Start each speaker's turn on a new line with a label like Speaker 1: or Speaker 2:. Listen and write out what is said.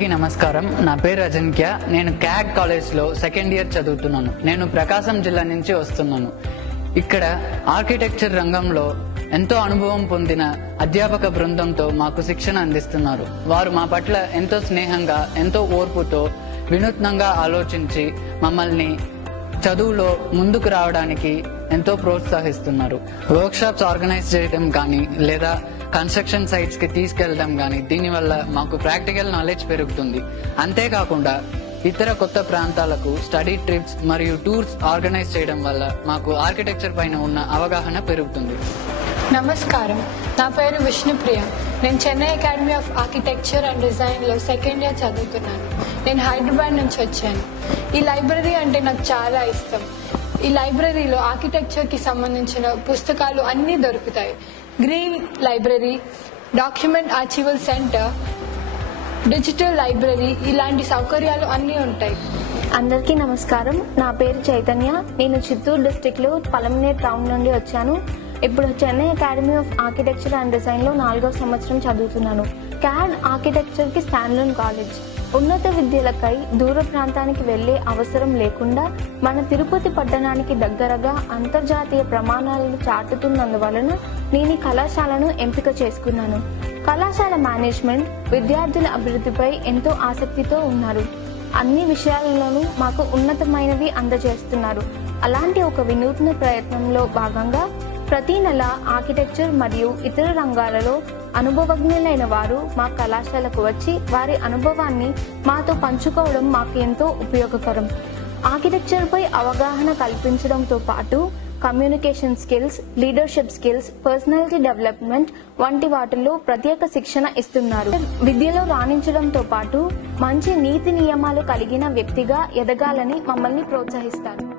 Speaker 1: అందరికీ నమస్కారం. నా పేరు అజంక్య నేను క్యాగ్ కాలేజ్లో సెకండ్ ఇయర్ చదువుతున్నాను. నేను ప్రకాశం జిల్లా నుంచి వస్తున్నాను. ఇక్కడ ఆర్కిటెక్చర్ రంగంలో ఎంతో అనుభవం పొందిన అధ్యాపక బృందంతో మాకు శిక్షణ అందిస్తున్నారు. వారు మా పట్ల ఎంతో స్నేహంగా ఎంతో ఓర్పుతో వినూత్నంగా ఆలోచించి మమ్మల్ని చదువులో ముందుకు రావడానికి ఎంతో ప్రోత్సహిస్తున్నారు. వర్క్ షాప్స్ ఆర్గనైజ్ చేయడం కానీ లేదా కన్స్ట్రక్షన్ సైట్స్కి తీసుకెళ్ళడం కానీ దీనివల్ల మాకు ప్రాక్టికల్ నాలెడ్జ్ పెరుగుతుంది. అంతేకాకుండా ఇతర కొత్త ప్రాంతాలకు స్టడీ ట్రిప్స్ మరియు టూర్స్ ఆర్గనైజ్ చేయడం వల్ల మాకు ఆర్కిటెక్చర్ పైన ఉన్న అవగాహన పెరుగుతుంది.
Speaker 2: నమస్కారం. నా పేరు విష్ణుప్రియ. నేను Chennai academy of architecture and డిజైన్లో సెకండ్ ఇయర్ చదువుతున్నాను. నేను హైదరాబాద్ నుంచి వచ్చాను. ఈ లైబ్రరీ అంటే నాకు చాలా ఇష్టం. ఈ లైబ్రరీలో ఆర్కిటెక్చర్కి సంబంధించిన పుస్తకాలు అన్నీ దొరుకుతాయి. Green library document archival centre digital library ఇలాంటి సౌకర్యాలు అన్నీ ఉంటాయి.
Speaker 3: అందరికీ నమస్కారం. నా పేరు చైతన్య. నేను చిత్తూరు డిస్టిక్లో పలమనేర్ టౌన్ నుండి వచ్చాను. ఇప్పుడు Chennai academy of architecture and డిజైన్లో నాలుగో సంవత్సరం చదువుతున్నాను. క్యాడ్ ఆర్కిటెక్చర్కి స్టాండ్లోన్ కాలేజ్. ఉన్నత విద్యలకై దూర ప్రాంతానికి వెళ్ళే అవసరం లేకుండా మన తిరుపతి పట్టణానికి దగ్గరగా అంతర్జాతీయ ప్రమాణాలను చాటుతున్నందువలన నేను కళాశాలను ఎంపిక చేసుకున్నాను. కళాశాల మేనేజ్మెంట్ విద్యార్థుల అభివృద్ధిపై ఎంతో ఆసక్తితో ఉన్నారు. అన్ని విషయాలలోనూ మాకు ఉన్నతమైనవి అందజేస్తున్నారు. అలాంటి ఒక వినూత్న ప్రయత్నంలో భాగంగా ప్రతి నెల ఆర్కిటెక్చర్ మరియు ఇతర రంగాలలో అనుభవజ్ఞులైన వారు మా కళాశాలకు వచ్చి వారి అనుభవాన్ని మాతో పంచుకోవడం మాకు ఎంతో ఉపయోగకరం. ఆర్కిటెక్చర్పై అవగాహన కల్పించడంతో పాటు communication skills leadership skills personality development వంటి వాటిల్లో ప్రత్యేక శిక్షణ ఇస్తున్నారు. విద్యలో రాణించడంతో పాటు మంచి నీతి నియమాలు కలిగిన వ్యక్తిగా ఎదగాలని మమ్మల్ని ప్రోత్సహిస్తారు.